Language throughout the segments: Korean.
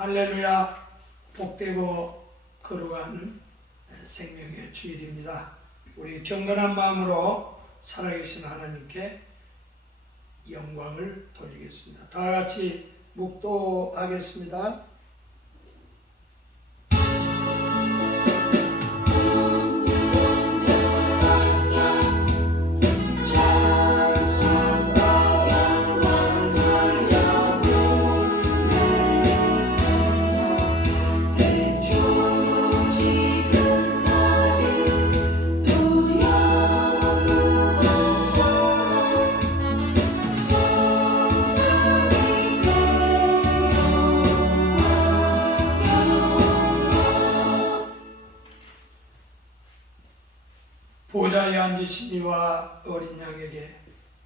할렐루야. 복되고 거룩한 생명의 주일입니다. 우리 경건한 마음으로 살아계신 하나님께 영광을 돌리겠습니다. 다 같이 묵도하겠습니다. 보좌에 앉으신 이와 어린 양에게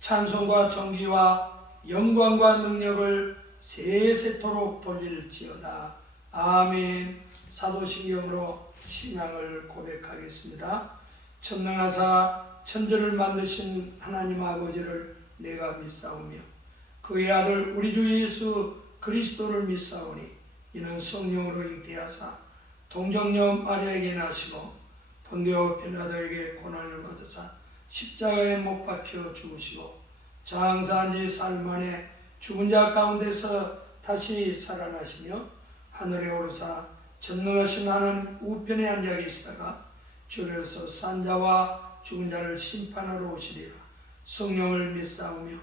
찬송과 존귀와 영광과 능력을 세세토록 돌릴지어다. 아멘. 사도신경으로 신앙을 고백하겠습니다. 전능하사 천지를 만드신 하나님 아버지를 내가 믿사오며 그의 아들 우리 주 예수 그리스도를 믿사오니 이는 성령으로 잉태하사 동정녀 마리아에게 나시고 본디오 빌라도에게 고난을 받으사 십자가에 못 박혀 죽으시고 장사한 지 사흘 만에 죽은 자 가운데서 다시 살아나시며 하늘에 오르사 전능하신 하나님 우편에 앉아 계시다가 주께서 산 자와 죽은 자를 심판하러 오시리라. 성령을 믿사오며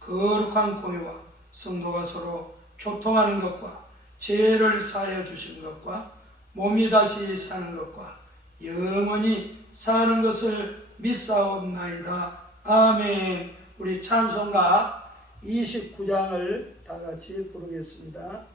거룩한 공회와 성도가 서로 교통하는 것과 죄를 사하여 주시는 것과 몸이 다시 사는 것과 영원히 사는 것을 믿사옵나이다. 아멘. 우리 찬송가 29장을 다 같이 부르겠습니다.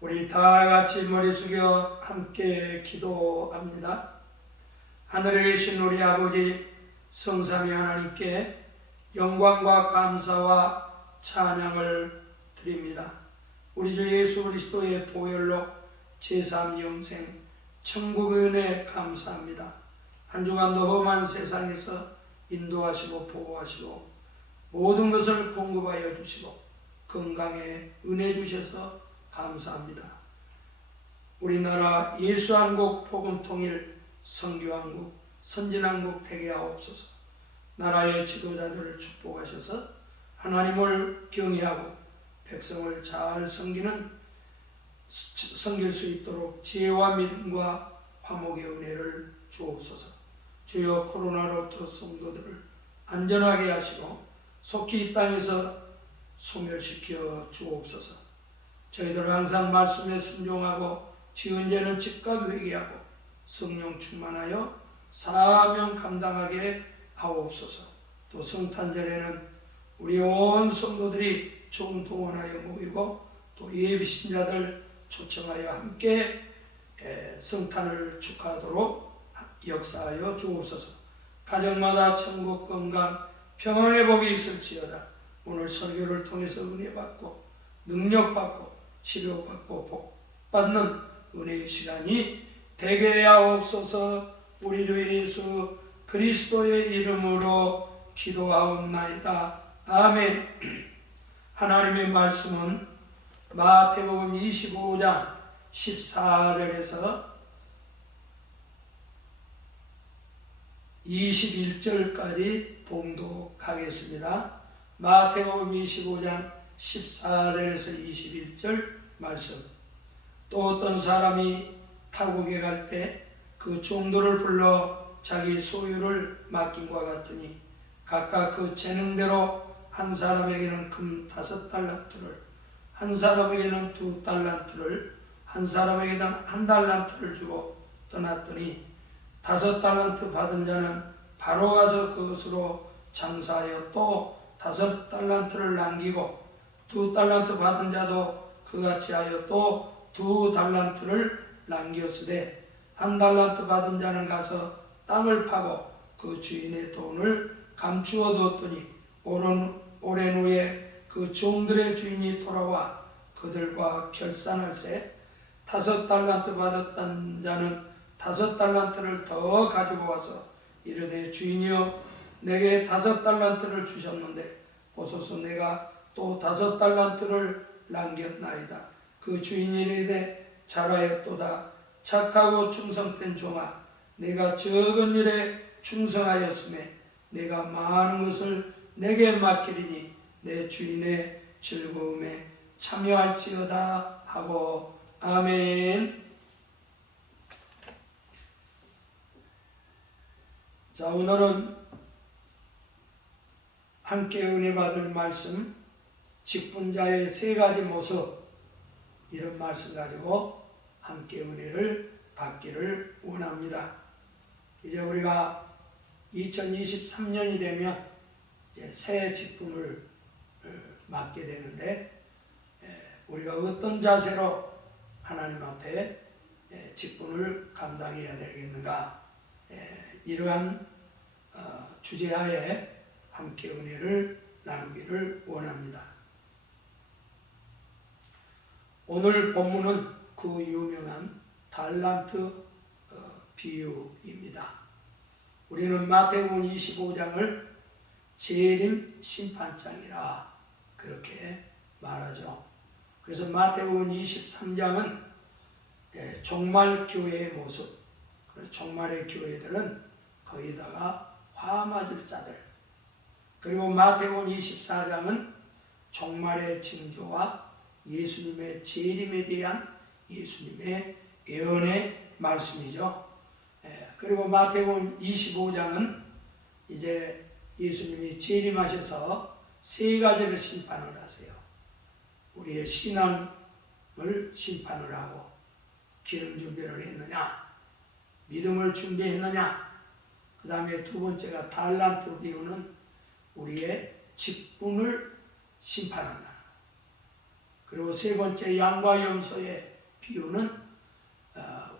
우리 다 같이 머리 숙여 함께 기도합니다. 하늘에 계신 우리 아버지 성삼위 하나님께 영광과 감사와 찬양을 드립니다. 우리 주 예수 그리스도의 보혈로 제3영생 천국의 은혜 감사합니다. 한 주간도 험한 세상에서 인도하시고 보호하시고 모든 것을 공급하여 주시고 건강에 은혜 주셔서 감사합니다. 우리나라 예수한국 복음통일 선교한국 선진한국 되게 하옵소서. 나라의 지도자들을 축복하셔서 하나님을 경외하고 백성을 잘 섬길 수 있도록 지혜와 믿음과 화목의 은혜를 주옵소서. 주여 코로나로부터 성도들을 안전하게 하시고 속히 이 땅에서 소멸시켜 주옵소서. 저희들 항상 말씀에 순종하고 지은 죄는 즉각 회개하고 성령 충만하여 사명 감당하게 하옵소서. 또 성탄절에는 우리 온 성도들이 총동원하여 모이고 또 예비 신자들 초청하여 함께 성탄을 축하하도록 역사하여 주옵소서. 가정마다 천국 건강 평안의 복이 있을지어다. 오늘 설교를 통해서 은혜받고 능력받고 치료받고 복받는 은혜의 시간이 되게 하옵소서. 우리 주 예수 그리스도의 이름으로 기도하옵나이다. 아멘. 하나님의 말씀은 마태복음 25장 14절에서 21절까지 봉독하겠습니다. 마태복음 25장 14절에서 21절 말씀. 또 어떤 사람이 타국에 갈 때 그 종들을 불러 자기 소유를 맡긴과 같으니 각각 그 재능대로 한 사람에게는 금 5달란트를, 한 사람에게는 2달란트를, 한 사람에게는 1달란트를 주고 떠났더니 5달란트 받은 자는 바로 가서 그것으로 장사하여 또 5달란트를 남기고 2달란트 받은 자도 그같이 하여 또 2달란트를 남겼으되 1달란트 받은 자는 가서 땅을 파고 그 주인의 돈을 감추어 두었더니 오랜 후에 그 종들의 주인이 돌아와 그들과 결산할세 5달란트 받았던 자는 5달란트를 더 가지고 와서 이르되 주인이여 내게 5달란트를 주셨는데 보소서 내가 또 5달란트를 남겼나이다. 그 주인이 이르되 잘하였도다. 착하고 충성된 종아 내가 적은 일에 충성하였음에 내가 많은 것을 내게 맡기리니 내 주인의 즐거움에 참여할지어다 하고 아멘. 자, 오늘은 함께 은혜 받을 말씀 직분자의 3가지 모습, 이런 말씀 가지고 함께 은혜를 받기를 원합니다. 이제 우리가 2023년이 되면 이제 새 직분을 맡게 되는데 우리가 어떤 자세로 하나님 앞에 직분을 감당해야 되겠는가, 이러한 주제하에 함께 은혜를 나누기를 원합니다. 오늘 본문은 그 유명한 달란트 비유입니다. 우리는 마태복음 25장을 재림 심판장이라 그렇게 말하죠. 그래서 마태복음 23장은 종말 교회의 모습, 종말의 교회들은 거기다가 화 맞을 자들, 그리고 마태복음 24장은 종말의 징조와 예수님의 재림에 대한 예수님의 예언의 말씀이죠. 그리고 마태복음 25장은 이제 예수님이 재림하셔서 3가지를 심판을 하세요. 우리의 신앙을 심판을 하고 기름 준비를 했느냐, 믿음을 준비했느냐, 그 다음에 2번째가 달란트 비유는 우리의 직분을 심판한다. 그리고 3번째 양과 염소의 비유는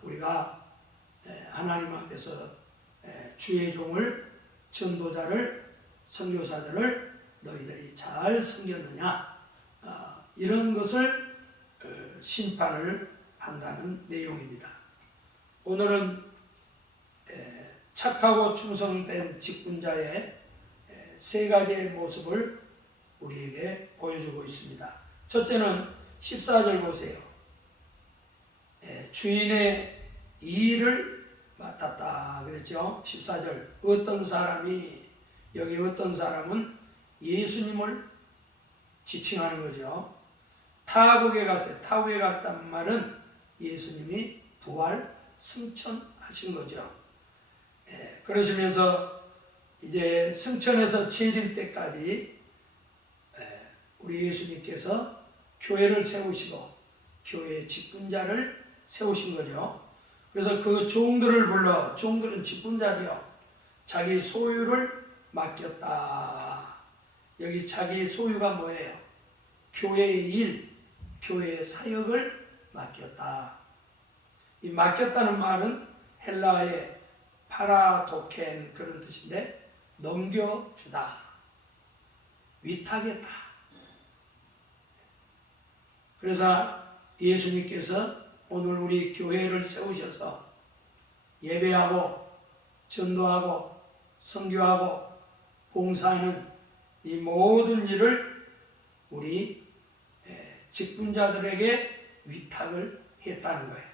우리가 하나님 앞에서 주의 종을, 전도자를, 선교사들을 너희들이 잘 섬겼느냐, 이런 것을 심판을 한다는 내용입니다. 오늘은 착하고 충성된 직분자의 3가지의 모습을 우리에게 보여주고 있습니다. 첫째는 14절 보세요. 주인의 일을 맡았다 그랬죠. 14절. 어떤 사람이, 여기 어떤 사람은 예수님을 지칭하는 거죠. 타국에 갔어요. 타국에 갔단 말은 예수님이 부활 승천하신 거죠. 그러시면서 이제 승천에서 재림 때까지 우리 예수님께서 교회를 세우시고 교회의 직분자를 세우신 거죠. 그래서 그 종들을 불러, 종들은 직분자죠. 자기 소유를 맡겼다. 여기 자기 소유가 뭐예요? 교회의 일, 교회의 사역을 맡겼다. 이 맡겼다는 말은 헬라어의 파라도켄 그런 뜻인데 넘겨주다, 위탁했다. 그래서 예수님께서 오늘 우리 교회를 세우셔서 예배하고 전도하고 선교하고 봉사하는 이 모든 일을 우리 직분자들에게 위탁을 했다는 거예요.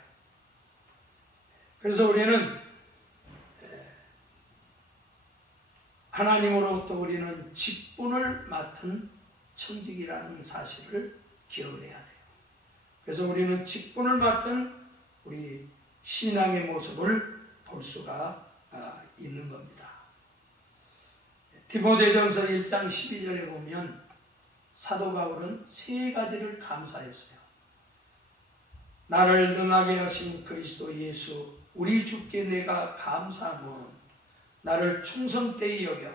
그래서 우리는 하나님으로부터 우리는 직분을 맡은 청직이라는 사실을 기억을 해야 돼요. 그래서 우리는 직분을 맡은 우리 신앙의 모습을 볼 수가 있는 겁니다. 디모데전서 1장 12절에 보면 사도 바울은 세 가지를 감사했어요. 나를 능하게 하신 그리스도 예수 우리 주께 내가 감사하면 나를 충성되이 여겨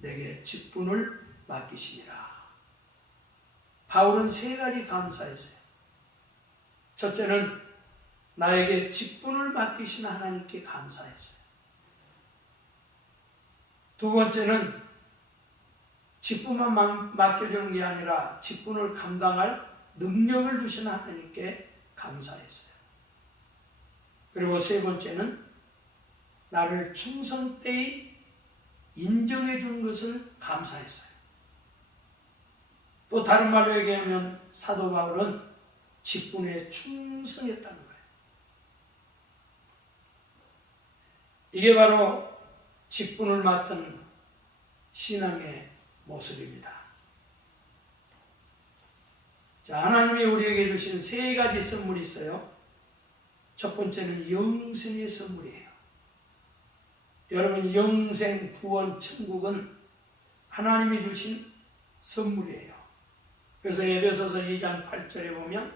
내게 직분을 맡기시니라. 바울은 세 가지 감사했어요. 첫째는 나에게 직분을 맡기신 하나님께 감사했어요. 두 번째는 직분만 맡겨주는 게 아니라 직분을 감당할 능력을 주신 하나님께 감사했어요. 그리고 세 번째는 나를 충성되이 인정해 준 것을 감사했어요. 또 다른 말로 얘기하면 사도 바울은 직분에 충성했다는 거예요. 이게 바로 직분을 맡은 신앙의 모습입니다. 자, 하나님이 우리에게 주신 세 가지 선물이 있어요. 첫 번째는 영생의 선물이에요. 여러분, 영생, 구원, 천국은 하나님이 주신 선물이에요. 그래서 에베소서 2장 8절에 보면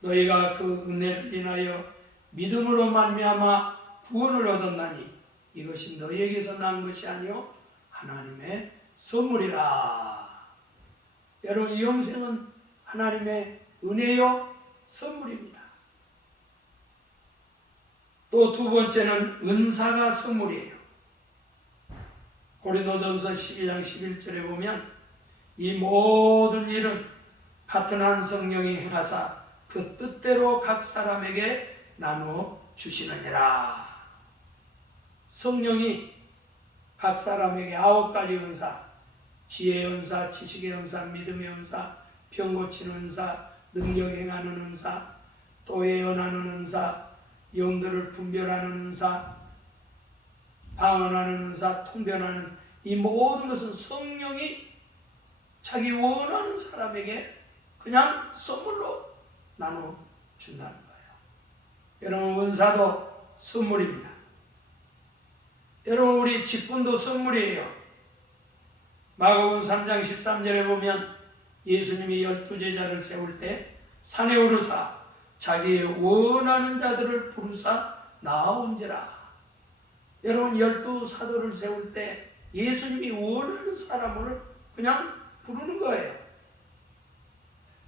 너희가 그 은혜를 인하여 믿음으로 말미암아 구원을 얻었나니 이것이 너희에게서 난 것이 아니요 하나님의 선물이라. 여러분, 이 영생은 하나님의 은혜요 선물입니다. 또 두 번째는 은사가 선물이에요. 고린도전서 12장 11절에 보면 이 모든 일은 같은 한 성령이 행하사 그 뜻대로 각 사람에게 나누어 주시느니라. 성령이 각 사람에게 9가지 은사, 지혜의 은사, 지식의 은사, 믿음의 은사, 병 고치는 은사, 능력 행하는 은사, 또 예언하는 은사, 영들을 분별하는 은사, 방언하는 은사, 통변하는 은사, 이 모든 것은 성령이 자기 원하는 사람에게 그냥 선물로 나눠준다는 거예요. 여러분, 은사도 선물입니다. 여러분, 우리 직분도 선물이에요. 마가복음 3장 13절에 보면 예수님이 12제자를 세울 때 산에 오르사 자기의 원하는 자들을 부르사 나아온지라. 여러분, 12사도를 세울 때 예수님이 원하는 사람을 그냥 부르는 거예요.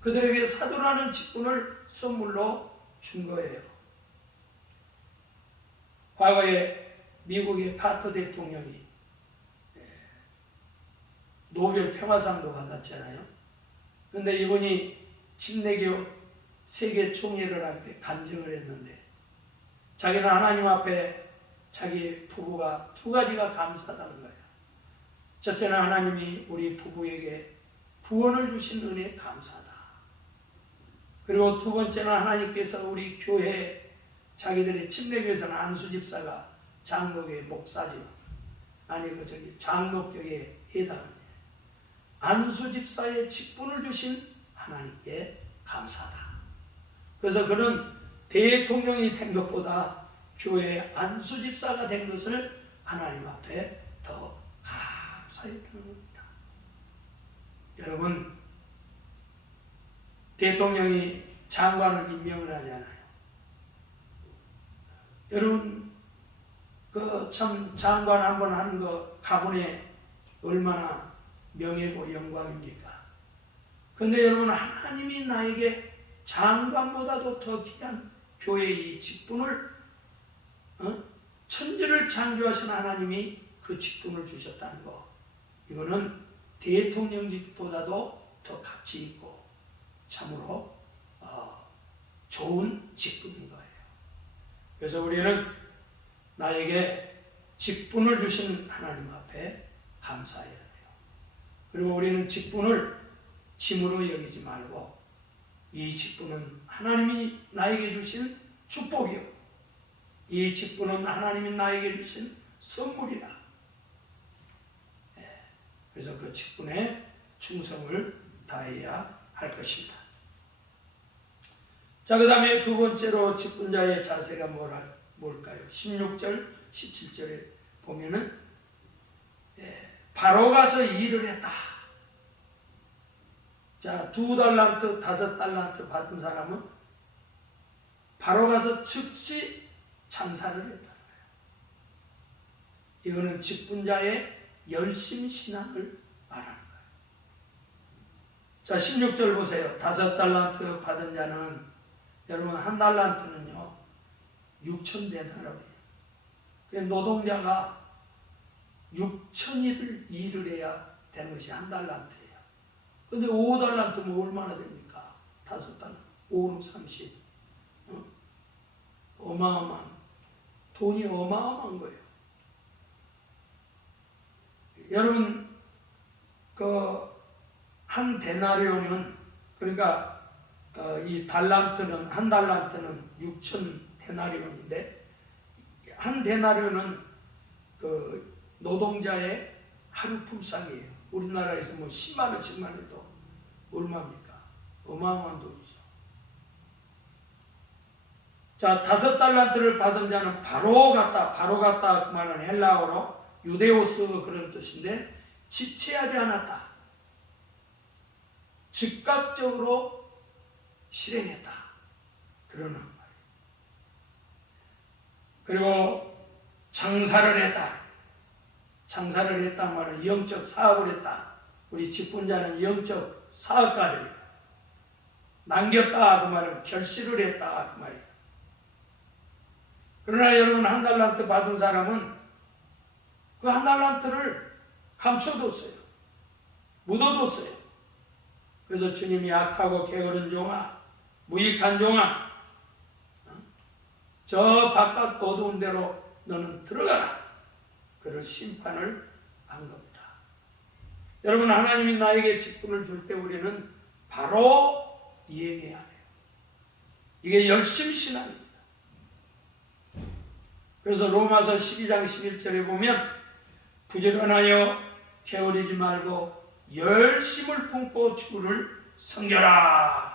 그들에게 사도라는 직분을 선물로 준 거예요. 과거에 미국의 카터 대통령이 노벨 평화상도 받았잖아요. 그런데 이분이 침례교 세계 총회를 할 때 간증을 했는데 자기는 하나님 앞에 자기 부부가 두 가지가 감사하다는 거예요. 첫째는 하나님이 우리 부부에게 구원을 주신 은혜에 감사하다. 그리고 두 번째는 하나님께서 우리 교회 자기들의 침례교에서는 안수집사가 장로교의 목사죠. 아니 장로교에 해당합니다. 안수집사의 직분을 주신 하나님께 감사하다. 그래서 그는 대통령이 된 것보다 교회의 안수집사가 된 것을 하나님 앞에 더 감사했다는 겁니다. 여러분, 대통령이 장관을 임명을 하잖아요. 여러분, 참 장관 한번 하는 거 가문에 얼마나 명예고 영광입니까? 그런데 여러분, 하나님이 나에게 장관보다도 더 귀한 교회의 이 직분을, 천지를 창조하신 하나님이 그 직분을 주셨다는 거, 이거는 대통령직보다도 더 가치 있고 참으로 좋은 직분인 거예요. 그래서 우리는 나에게 직분을 주신 하나님 앞에 감사해야 돼요. 그리고 우리는 직분을 짐으로 여기지 말고, 이 직분은 하나님이 나에게 주신 축복이요, 이 직분은 하나님이 나에게 주신 선물이라. 그래서 그 직분에 충성을 다해야 할 것입니다. 자, 그 다음에 두 번째로 직분자의 자세가 뭘까요? 16절, 17절에 보면은 바로 가서 일을 했다. 자, 2달란트, 5달란트 받은 사람은 바로 가서 즉시 장사를 했다는 거예요. 이거는 직분자의 열심 신앙을 말하는 거예요. 자, 16절 보세요. 5달란트 받은 자는, 여러분, 1달란트는요 6,000데나리온이에요. 노동자가 6,000일을 일을 해야 되는 것이 1달란트예요. 근데 5달란트면 얼마나 됩니까? 5달란트, 5, 6, 30. 어마어마한, 돈이 어마어마한 거예요. 여러분, 한 데나리온은, 그러니까 이 달란트는, 1달란트는 6,000데나리온인데, 한 데나리온은 그 노동자의 하루 품삯이에요. 우리나라에서 뭐 10만 원씩만 해도 얼마입니까? 어마어마한 돈이죠. 자, 5달란트를 받은 자는 바로 갔다 그 말은 헬라어로 유데오스 그런 뜻인데, 지체하지 않았다. 즉각적으로 실행했다. 그러는 말이에요. 그리고 장사를 했다. 장사를 했단 말은 영적 사업을 했다. 우리 직분자는 영적 사업가들이에요. 남겼다 그 말은 결실을 했다 그 말이에요. 그러나 여러분, 1달란트 받은 사람은 그 1달란트를 감춰뒀어요. 묻어뒀어요. 그래서 주님이 악하고 게으른 종아, 무익한 종아, 저 바깥 어두운 데로 너는 들어가라. 그런 심판을 한 겁니다. 여러분, 하나님이 나에게 직분을 줄 때 우리는 바로 이행해야 돼요. 이게 열심 신앙입니다. 그래서 로마서 12장 11절에 보면 부지런하여 게으르지 말고 열심을 품고 주를 섬겨라.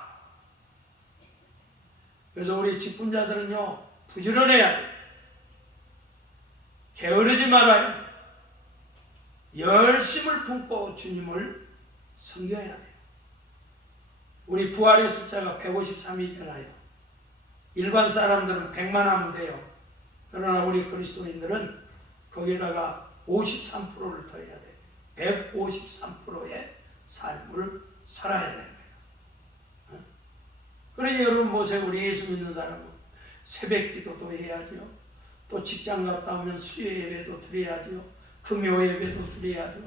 그래서 우리 직분자들은요, 부지런해야 돼요. 게으르지 말아야 돼요. 열심을 품고 주님을 섬겨야 돼요. 우리 부활의 숫자가 153이잖아요. 일반 사람들은 100만 하면 돼요. 그러나 우리 그리스도인들은 거기에다가 53%를 더해야 돼요. 153%의 삶을 살아야 되는 거예요. 그러니 여러분 보세요. 우리 예수 믿는 사람은 새벽 기도도 해야죠. 또 직장 갔다 오면 수요 예배도 드려야죠. 금요 예배도 드려야죠.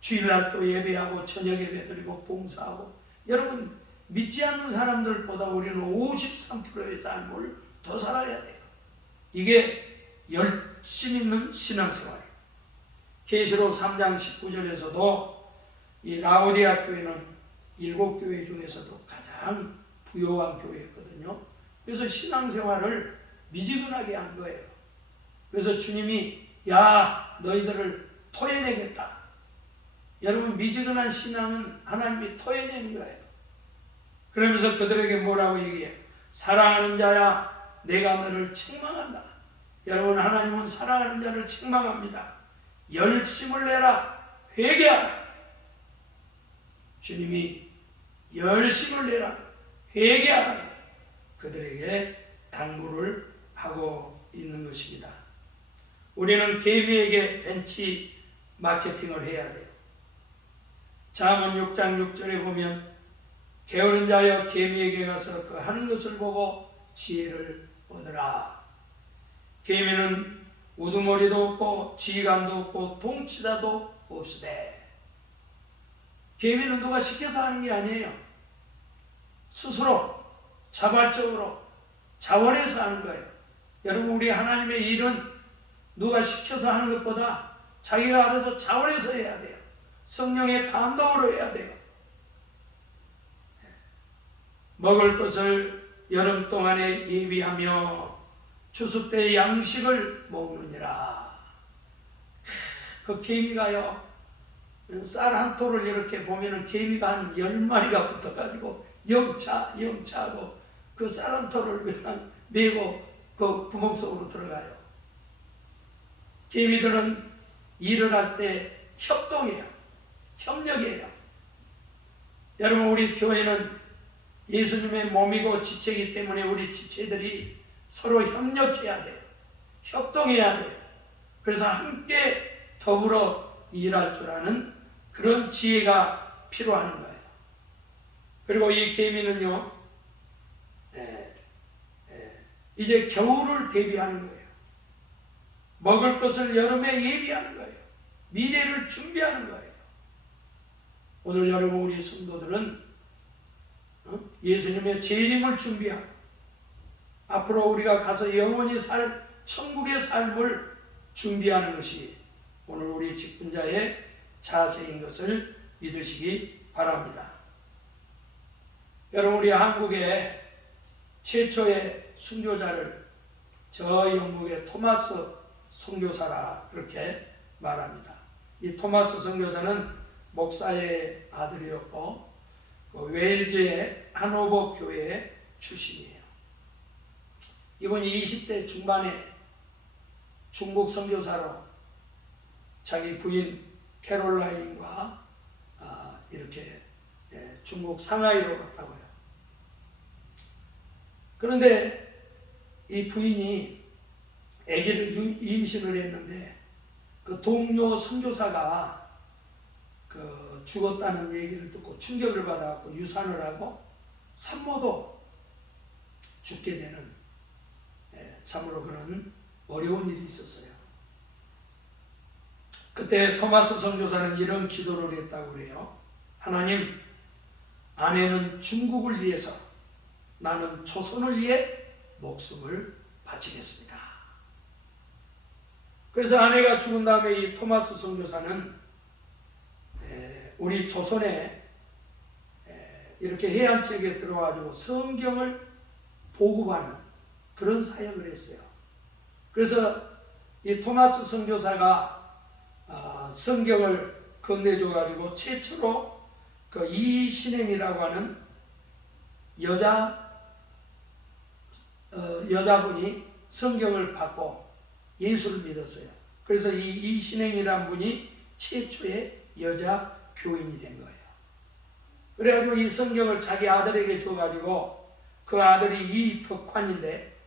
주일날 또 예배하고 저녁 예배 드리고 봉사하고. 여러분, 믿지 않는 사람들보다 우리는 53%의 삶을 더 살아야 돼요. 이게 열심 있는 신앙생활이에요. 계시록 3장 19절에서도 이 라오디아 교회는 7교회 중에서도 가장 부요한 교회였거든요. 그래서 신앙생활을 미지근하게 한 거예요. 그래서 주님이 야, 너희들을 토해내겠다. 여러분, 미지근한 신앙은 하나님이 토해내는 거예요. 그러면서 그들에게 뭐라고 얘기해요? 사랑하는 자야, 내가 너를 책망한다. 여러분, 하나님은 사랑하는 자를 책망합니다. 열심을 내라, 회개하라. 주님이 열심을 내라, 회개하라, 그들에게 당부를 하고 있는 것입니다. 우리는 개미에게 벤치 마케팅을 해야 돼요. 잠언 6장 6절에 보면 게으른 자여 개미에게 가서 그 하는 것을 보고 지혜를 얻으라. 개미는 우두머리도 없고 지휘관도 없고 통치자도 없으되. 개미는 누가 시켜서 하는 게 아니에요. 스스로 자발적으로 자원해서 하는 거예요. 여러분, 우리 하나님의 일은 누가 시켜서 하는 것보다 자기가 알아서 자원해서 해야 돼요. 성령의 감동으로 해야 돼요. 먹을 것을 여름 동안에 예비하며 추수 때 양식을 먹느니라. 그 개미가요, 쌀 한 톨을 이렇게 보면은 개미가 한 10마리가 붙어가지고 영차하고 그 쌀 한 톨을 그냥 메고 그 구멍 속으로 들어가요. 개미들은 일을 할 때 협동해요. 협력해요. 여러분, 우리 교회는 예수님의 몸이고 지체이기 때문에 우리 지체들이 서로 협력해야 돼요. 협동해야 돼요. 그래서 함께 더불어 일할 줄 아는 그런 지혜가 필요한 거예요. 그리고 이 개미는요, 이제 겨울을 대비하는 거예요. 먹을 것을 여름에 예비하는 거예요. 미래를 준비하는 거예요. 오늘 여러분, 우리 성도들은 예수님의 재림을 준비하고 앞으로 우리가 가서 영원히 살 천국의 삶을 준비하는 것이 오늘 우리 직분자의 자세인 것을 믿으시기 바랍니다. 여러분, 우리 한국의 최초의 순교자를 저 영국의 토마스 선교사라 그렇게 말합니다. 이 토마스 선교사는 목사의 아들이었고 웨일즈의 하노버 교회 출신이에요. 이분이 20대 중반에 중국 선교사로 자기 부인 캐롤라인과 이렇게 중국 상하이로 갔다고요. 그런데 이 부인이 아기를 임신을 했는데 그 동료 선교사가 죽었다는 얘기를 듣고 충격을 받아갖고 유산을 하고 산모도 죽게 되는 참으로 그런 어려운 일이 있었어요. 그때 토마스 선교사는 이런 기도를 했다고 그래요. 하나님, 아내는 중국을 위해서, 나는 조선을 위해 목숨을 바치겠습니다. 그래서 아내가 죽은 다음에 이 토마스 선교사는 우리 조선에 이렇게 해안 지역에 들어와가지고 성경을 보급하는 그런 사역을 했어요. 그래서 이 토마스 선교사가 성경을 건네줘가지고 최초로 그 이신행이라고 하는 여자분이 성경을 받고 예수를 믿었어요. 그래서 이 이신행이라는 분이 최초의 여자 교인이 된 거예요. 그래가지고 이 성경을 자기 아들에게 줘가지고 그 아들이 이덕환인데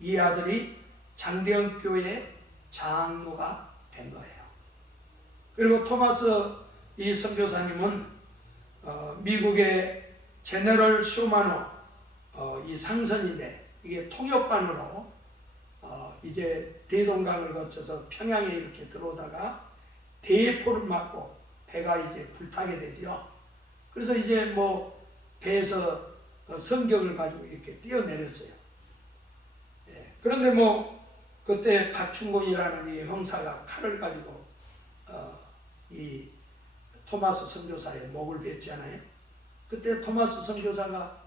이 아들이 장대영교회 장로가 된 거예요. 그리고 토마스 이 선교사님은 미국의 제너럴 쇼마노 이 상선인데 이게 통역관으로 이제 대동강을 거쳐서 평양에 이렇게 들어오다가 대포를 맞고 배가 이제 불타게 되죠. 그래서 이제 뭐 배에서 성경을 가지고 이렇게 뛰어내렸어요. 그런데 뭐 그때 박충곤이라는 이 형사가 칼을 가지고 이 토마스 선교사의 목을 뱉잖아요. 그때 토마스 선교사가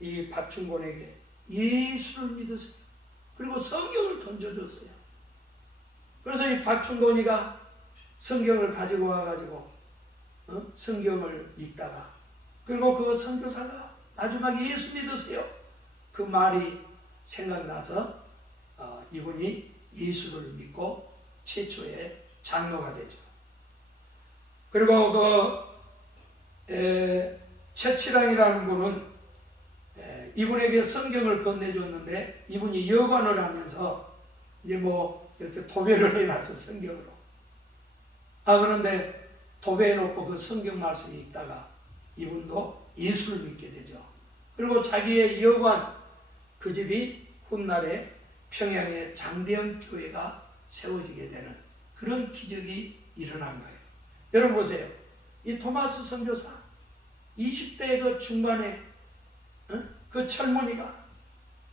이 박충곤에게 예수를 믿으세요. 그리고 성경을 던져줬어요. 그래서 이 박충곤이가 성경을 가지고 와가지고 성경을 읽다가 그리고 그 선교사가 마지막에 예수 믿으세요. 그 말이 생각나서 이분이 예수를 믿고 최초의 장로가 되죠. 그리고 채치랑이라는 분은 이분에게 성경을 건네줬는데 이분이 여관을 하면서 이제 뭐 이렇게 도배를 해놨어, 성경으로. 그런데 도배해놓고 그 성경 말씀이 있다가 이분도 예수를 믿게 되죠. 그리고 자기의 여관, 그 집이 훗날에 평양의 장대현 교회가 세워지게 되는 그런 기적이 일어난 거예요. 여러분 보세요. 이 토마스 선교사 20대 그 중반에 그 젊은이가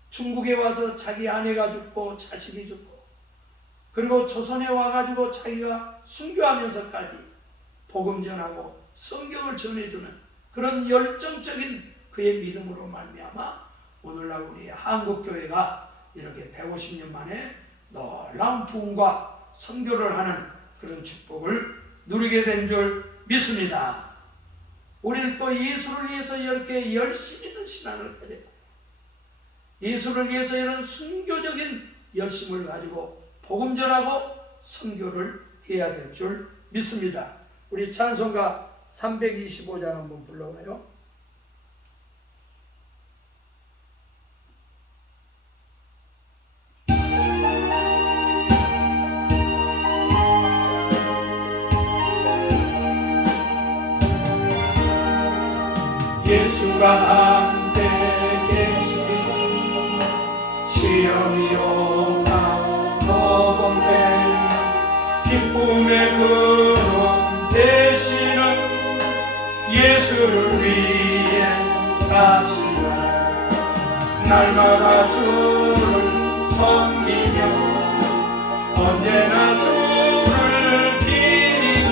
중국에 와서 자기 아내가 죽고 자식이 죽고 그리고 조선에 와가지고 자기가 순교하면서까지 복음 전하고 성경을 전해주는 그런 열정적인 그의 믿음으로 말미암아 오늘날 우리 한국교회가 이렇게 150년 만에 놀라운 부흥과 선교를 하는 그런 축복을 누리게 된 줄 믿습니다. 우리는 또 예수를 위해서 이렇게 열심 있는 신앙을 가지고 예수를 위해서 이런 순교적인 열심을 가지고 복음 전하고 선교를 해야 될 줄 믿습니다. 우리 찬송가 325장 한번 불러봐요. 예수가 함께 계시니 시험이 오나 거범해 기쁨의 근원 되시는 예수를 위해 사시라. 날마다 주를 섬기며 언제나 주를 기리고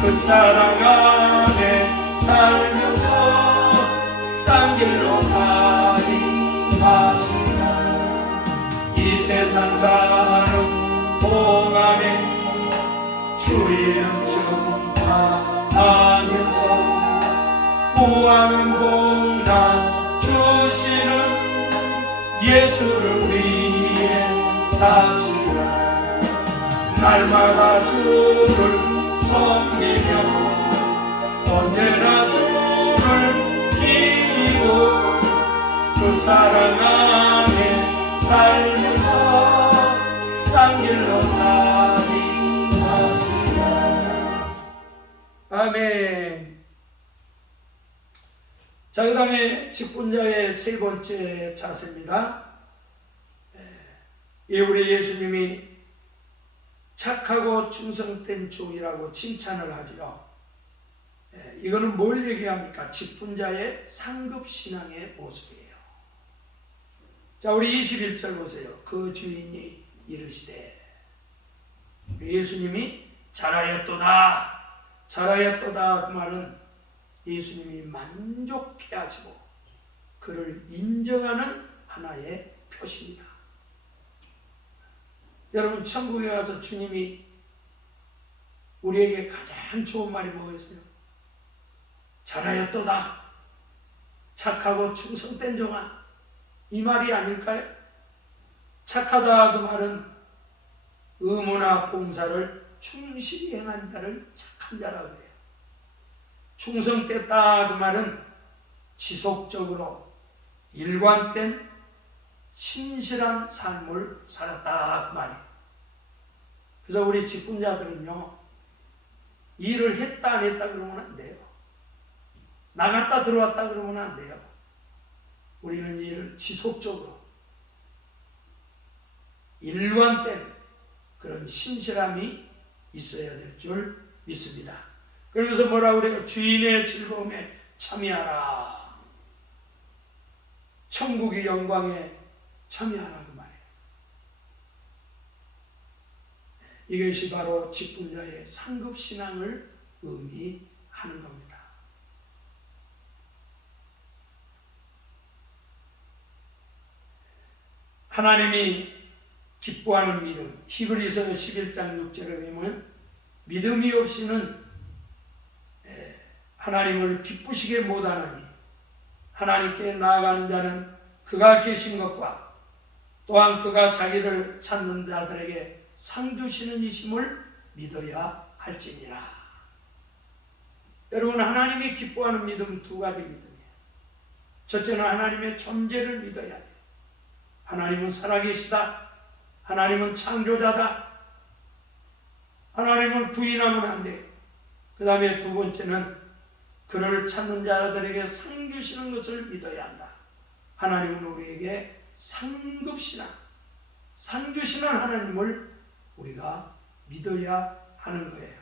그 사랑 안에 살면서 딴 길로 가지 마시라. 이 세상 사는 동안에 주 이름 증파하면서 무한한 복락 주시는 예수를 위해 사시라. 날마다 주를 섬기며 언제나 주를 기리고 그 사랑 안에 살면서 딴 길로 가지 마시라. 아멘. 자, 그 다음에 직분자의 세 번째 자세입니다. 우리 예수님이 착하고 충성된 종이라고 칭찬을 하지요. 이거는 뭘 얘기합니까? 직분자의 상급신앙의 모습이에요. 자, 우리 21절 보세요. 그 주인이 이르시되, 예수님이 잘하였도다 잘하였도다 그 말은 예수님이 만족해 하시고 그를 인정하는 하나의 표시입니다. 여러분, 천국에 가서 주님이 우리에게 가장 좋은 말이 뭐겠어요? 잘하였도다 착하고 충성된 종아, 이 말이 아닐까요? 착하다 그 말은 의무나 봉사를 충실히 행한 자를 착한 자라고 해요. 충성됐다 그 말은 지속적으로 일관된 신실한 삶을 살았다 그 말이에요. 그래서 우리 직분자들은요, 일을 했다 안 했다 그러면 안 돼요. 나갔다 들어왔다 그러면 안 돼요. 우리는 일을 지속적으로 일관된 그런 신실함이 있어야 될 줄 믿습니다. 그러면서 뭐라고 그래요? 주인의 즐거움에 참여하라. 천국의 영광에 참여하라 그 말이에요. 이것이 바로 직분자의 상급신앙을 의미하는 겁니다. 하나님이 기뻐하는 믿음, 히브리서 11장 6절에 보면 믿음이 없이는 하나님을 기쁘시게 못하나니 하나님께 나아가는 자는 그가 계신 것과 또한 그가 자기를 찾는 자들에게 상 주시는 이심을 믿어야 할지니라. 여러분, 하나님이 기뻐하는 믿음 두 가지 믿음이에요. 첫째는 하나님의 존재를 믿어야 돼요. 하나님은 살아계시다. 하나님은 창조자다. 하나님을 부인하면 안 돼요. 그 다음에 두 번째는 그를 찾는 자들에게 상 주시는 것을 믿어야 한다. 하나님은 우리에게 상급신앙, 상 주시는 하나님을 우리가 믿어야 하는 거예요.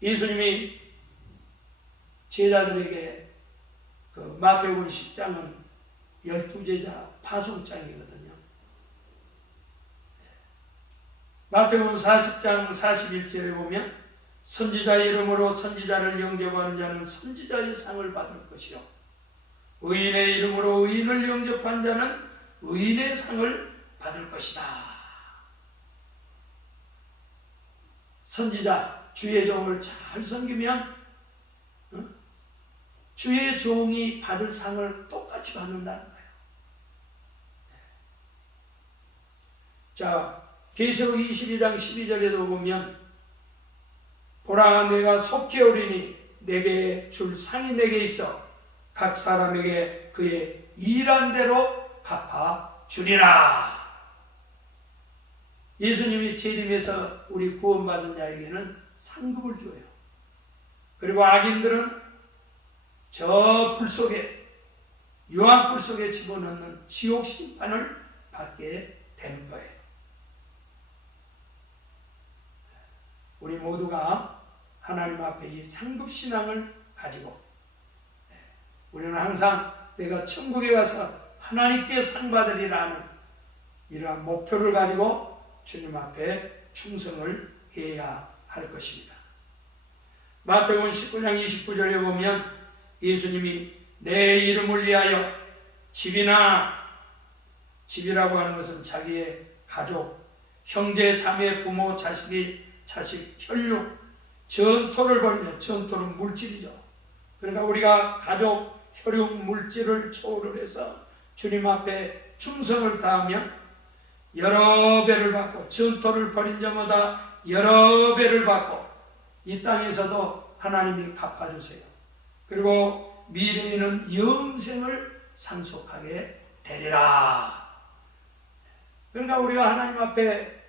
예수님이 제자들에게 그 마태복음 10장은 12제자 파송장이거든요. 마태복음 40장 41절에 보면 선지자의 이름으로 선지자를 영접하는 자는 선지자의 상을 받을 것이요 의인의 이름으로 의인을 영접한 자는 의인의 상을 받을 것이다. 선지자, 주의 종을 잘 섬기면 주의 종이 받을 상을 똑같이 받는다는 거예요. 자, 계시록 22장 12절에도 보면 보라, 내가 속히 오리니 내게 줄 상이 내게 있어 각 사람에게 그의 일한 대로 갚아 주리라. 예수님이 재림해서 우리 구원받은 자에게는 상급을 줘요. 그리고 악인들은 저 불 속에, 유황불 속에 집어넣는 지옥 심판을 받게 되는 거예요. 우리 모두가 하나님 앞에 이 상급신앙을 가지고 우리는 항상 내가 천국에 가서 하나님께 상 받으리라는 이러한 목표를 가지고 주님 앞에 충성을 해야 할 것입니다. 마태복음 19장 29절에 보면 예수님이 내 이름을 위하여 집이라고 하는 것은 자기의 가족, 형제, 자매, 부모, 자식, 혈육, 전토를 벌이죠. 전토는 물질이죠. 그러니까 우리가 가족, 혈육, 물질을 초월을 해서 주님 앞에 충성을 다하면 여러 배를 받고, 전토를 벌인 자마다 여러 배를 받고 이 땅에서도 하나님이 갚아주세요. 그리고 미래에는 영생을 상속하게 되리라. 그러니까 우리가 하나님 앞에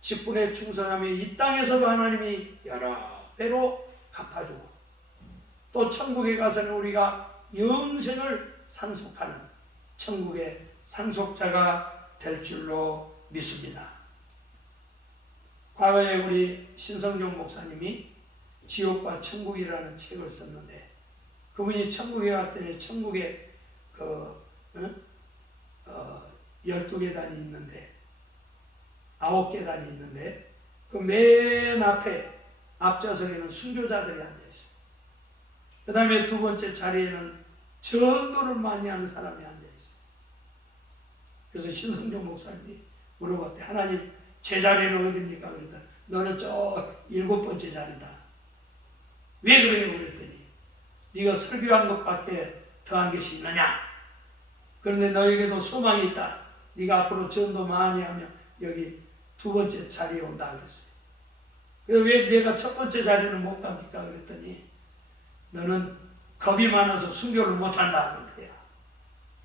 직분에 충성하며 이 땅에서도 하나님이 여러 배로 갚아주고 또 천국에 가서는 우리가 영생을 상속하는 천국의 상속자가 될 줄로 믿습니다. 과거에 우리 신성종 목사님이 지옥과 천국이라는 책을 썼는데 그분이 천국에 갔더니 천국에 12계단이 있는데 9계단이 있는데 그 맨 앞좌석에는 순교자들이 앉아있어요. 그 다음에 두 번째 자리에는 전도를 많이 하는 사람이 앉아있어요. 그래서 신성종 목사님이 물어봤대. 하나님, 제 자리는 어디입니까? 그랬더니 너는 저 7번째 자리다. 왜 그래요? 그랬더니 네가 설교한 것밖에 더한 것이 있느냐? 그런데 너에게도 소망이 있다. 네가 앞으로 전도 많이 하면 여기 2번째 자리에 온다 그랬어요. 그래서 왜 내가 첫 번째 자리는 못 갑니까? 그랬더니 너는 겁이 많아서 순교를 못한다 그러더래요.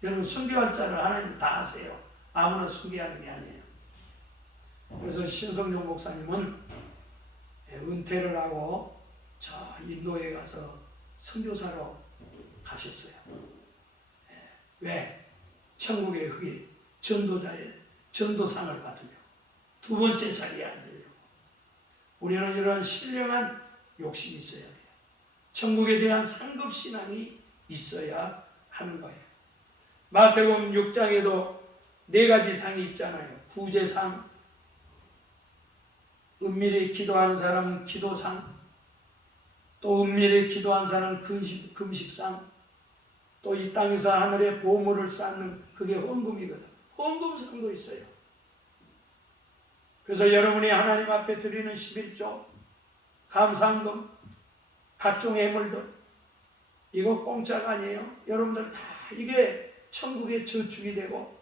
여러분, 순교할 자를 하나님이 다 하세요. 아무나 순교하는 게 아니에요. 그래서 신성종 목사님은 은퇴를 하고 저 인도에 가서 선교사로 가셨어요. 왜? 천국에 거기 전도자의 전도상을 받으려고, 2번째 자리에 앉으려고. 우리는 이런 신령한 욕심이 있어야 돼요. 천국에 대한 상급신앙이 있어야 하는 거예요. 마태복음 6장에도 4가지 상이 있잖아요. 구제상, 은밀히 기도하는 사람은 기도상, 또 은밀히 기도한 사람은 금식상, 또 이 땅에서 하늘에 보물을 쌓는 그게 헌금이거든. 헌금상도 있어요. 그래서 여러분이 하나님 앞에 드리는 11조, 감사헌금, 각종 예물들, 이거 공짜가 아니에요. 여러분들 다 이게 천국의 저축이 되고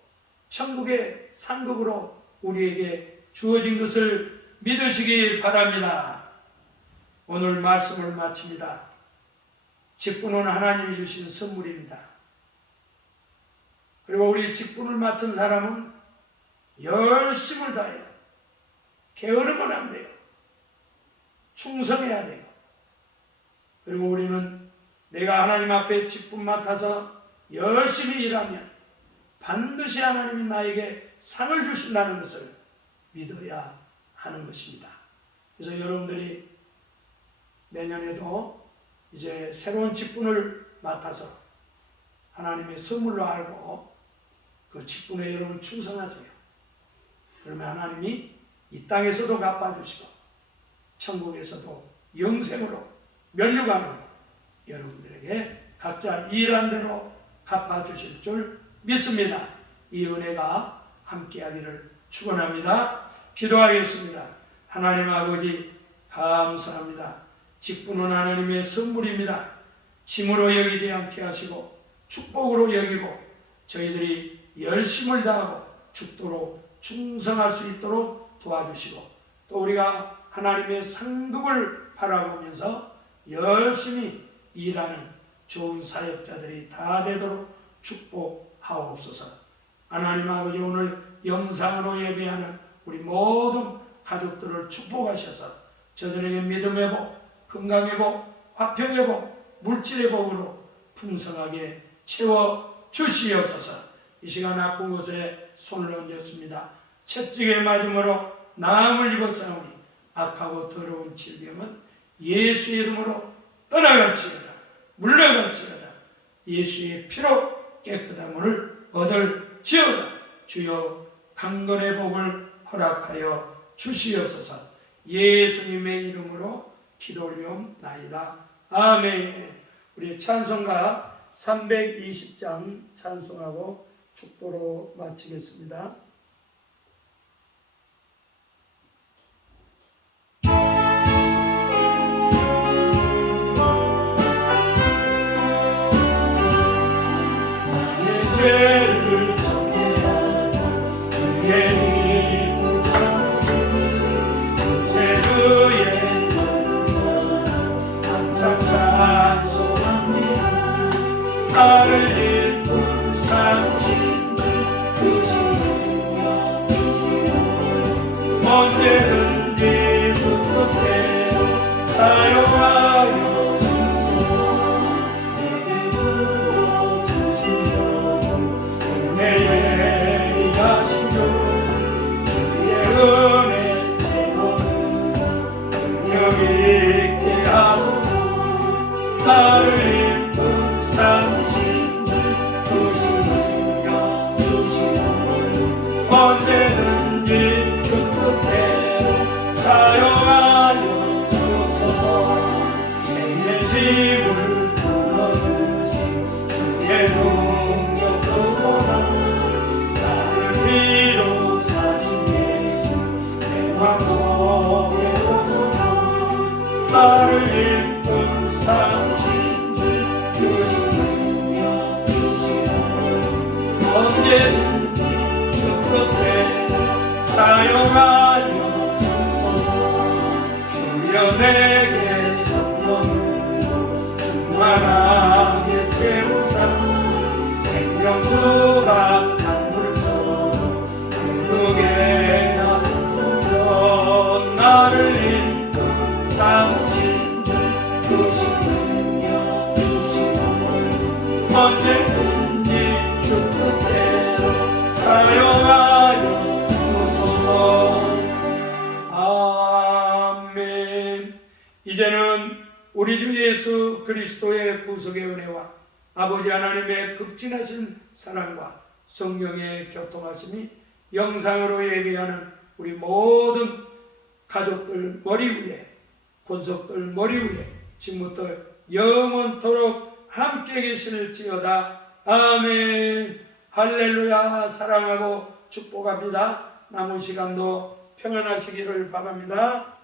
천국의 상급으로 우리에게 주어진 것을 믿으시기 바랍니다. 오늘 말씀을 마칩니다. 직분은 하나님이 주신 선물입니다. 그리고 우리 직분을 맡은 사람은 열심을 다해야 돼요. 게으르면 안 돼요. 충성해야 돼요. 그리고 우리는 내가 하나님 앞에 직분 맡아서 열심히 일하면 반드시 하나님이 나에게 상을 주신다는 것을 믿어야 하는 것입니다. 그래서 여러분들이 내년에도 이제 새로운 직분을 맡아서 하나님의 선물로 알고 그 직분에 여러분 충성하세요. 그러면 하나님이 이 땅에서도 갚아주시고 천국에서도 영생으로 면류관으로 여러분들에게 각자 일한 대로 갚아주실 줄 믿습니다. 이 은혜가 함께하기를 축원합니다. 기도하겠습니다. 하나님 아버지 감사합니다. 직분은 하나님의 선물입니다. 짐으로 여기지 않게 하시고 축복으로 여기고 저희들이 열심을 다하고 죽도록 충성할 수 있도록 도와주시고 또 우리가 하나님의 상급을 바라보면서 열심히 일하는 좋은 사역자들이 다 되도록 축복하옵소서. 하나님 아버지 오늘 영상으로 예배하는 우리 모든 가족들을 축복하셔서 저들에게 믿음의 복, 건강의 복, 화평의 복, 물질의 복으로 풍성하게 채워주시옵소서. 이 시간 아픈 곳에 손을 얹었습니다. 채찍에 맞음으로 나음을 입었사오니 악하고 더러운 질병은 예수의 이름으로 떠나갈지어다. 물러갈지어다. 예수의 피로 깨끗함을 얻을지어다. 주여 강건의 복을 허락하여 주시옵소서. 예수님의 이름으로 기도 올리옵나이다. 아멘. 우리 찬송가 320장 찬송하고 축도로 마치겠습니다. 나의 죄를 정죄하사 그의 이름 삼으시니 그새 그의 사랑 항상 찬송합니다. 나를 일꾼 삼으신 그 신능력 주시오. 언제든지 주 뜻대로 사용하여 주소서. 내게 부어주시려고 은혜에 예리하신 주 주의 은혜 제거를 능력 있게 하소서. 나를 일꾼 삼으신 주 그 신능력 주시오. 언제든지 주 뜻대로 사용하여 주소서. 죄의 짐을 풀어주신 주의 능력으로다. 나를 피로 사신 예수 내 맘속에 오소서. 나를 일꾼 삼으신 주 그 신능력 주시오. 언제든지 주 뜻대로 사용하여 주소서. 주여 내게 성령으로 충만하게 채우사. 생명수가 강물처럼 흐르게 하소서. 나를 일꾼 삼으신 주 그 신능력 주시오. 언제든지 주 뜻대로 사용하여 주소서. 아멘. 이제는 우리 주 예수 그리스도의 구속의 은혜와 아버지 하나님의 극진하신 사랑과 성령의 교통하심이 영상으로 예배하는 우리 모든 가족들 머리 위에, 권속들 머리 위에 지금부터 영원토록 함께 계실지어다. 아멘. 할렐루야. 사랑하고 축복합니다. 남은 시간도 평안하시기를 바랍니다.